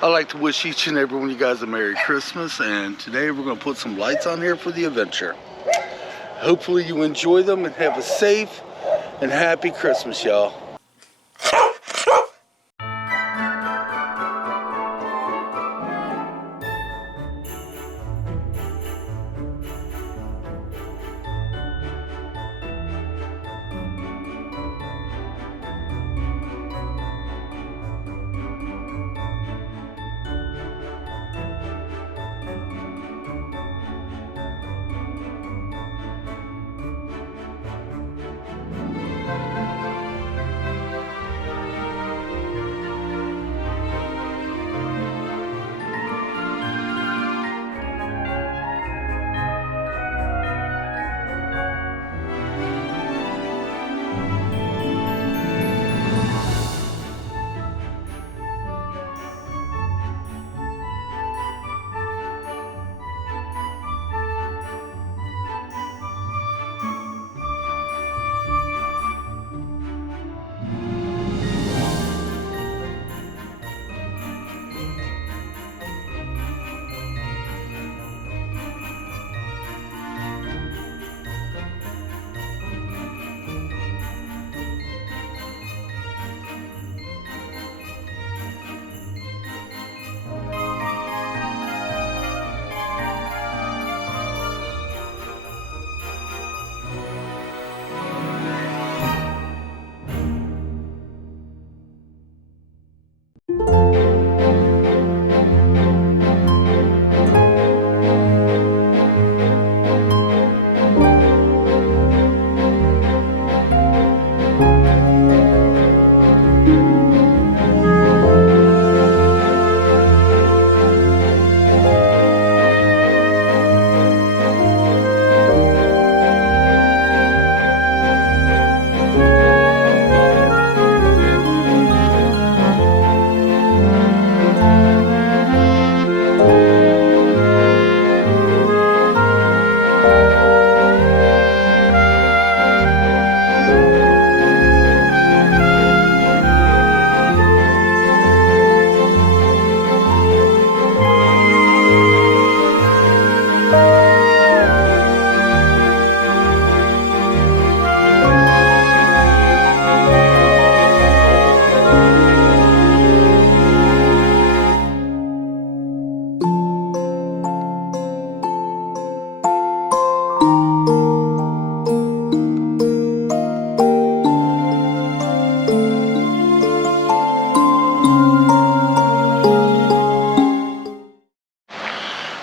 I'd like to wish each and every one of you guys a Merry Christmas, and today we're going to put some lights on here for the adventure. Hopefully you enjoy them and have a safe and happy Christmas, y'all.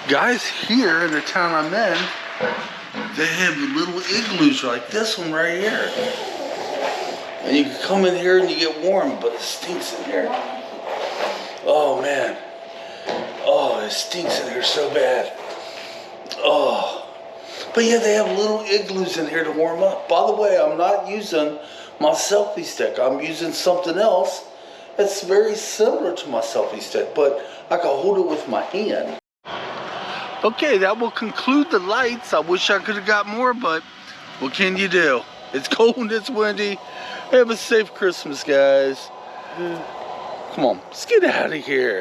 Guys, here in the town I'm in, they have little igloos like this one right here. And you can come in here and you get warm, but it stinks in here. Oh man. Oh, it stinks in here so bad. Oh. But yeah, they have little igloos in here to warm up. By the way, I'm not using my selfie stick. I'm using something else that's very similar to my selfie stick, but I can hold it with my hand. Okay, that will conclude the lights. I wish I could have got more, but what can you do? It's cold and it's windy. Have a safe Christmas, guys. Come on, let's get out of here.